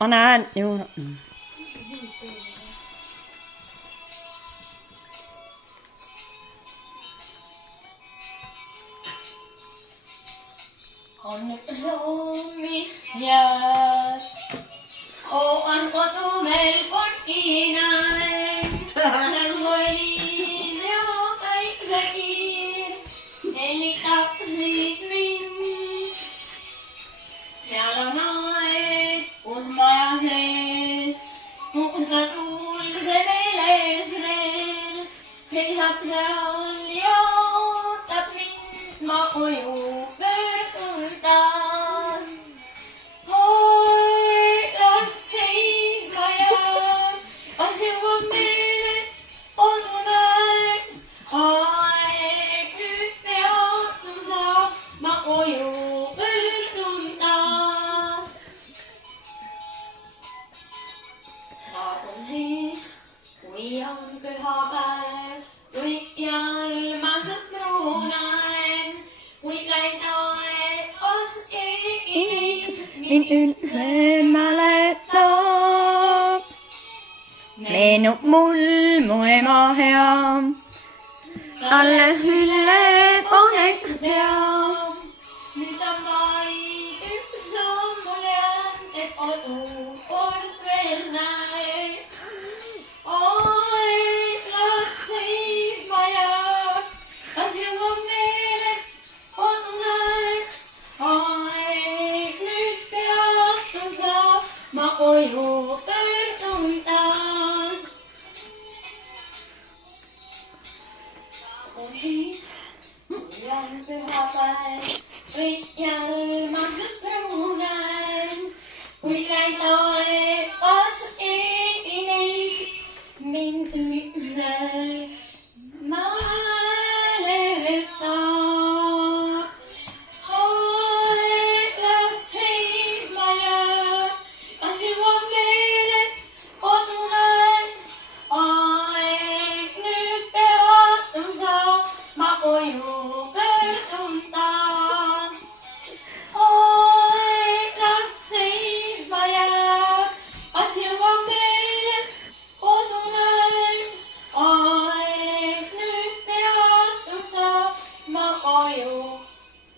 Ma näen ju. On sommias, on kotumel korkkinaen. Hän hoidin jo kaikkein, eli tapsit min. Siellä on naet, kus majaseet, mutta tulse meilesreel. Seisab seal ja ootab mind, ma koju pöördun. Oi, las seisma jääb, kas jõuab meile kodunäeks. Aeg nüüd peatun saab, ma koju pöördun taas. Saabun siis, kui on pühapäev, võitjal ma sõpru näen, kui läin aeg keegi Min üldse mäletab. Meenub mul mu ema hea. Alles üle paneks pea. Nüüd on vaid üks samm mul jäänud, et kodukord veel näeb. Aeg las seisma jääb, kas jõuab meile kodunäeks. Aeg nüüd peatun saab, ma koju pöördun taas. Kui on pühapäev, võitjal ma sõpru näen. Kui läin taevas keegi neid, mind üldse mäletab. Aeg las seisma jääb, kas jõuab meile kodunäeks. Aeg nüüd peatun saab, ma koju pöördun taas. Aeg las seisma jääb, kas jõuab meile kodunäeks. Aeg nüüd peatun saab, ma koju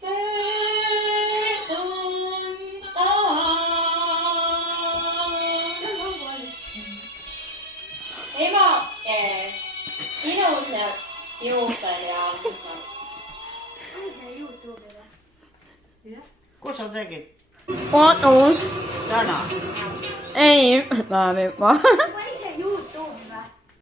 pöördun taas. Emake, ilusat juubeliaastapäeva. Oli see YouTube'i või? Kus sa tegid? Kodus. Täna? Ei, päev juba. Oli see YouTube'i või?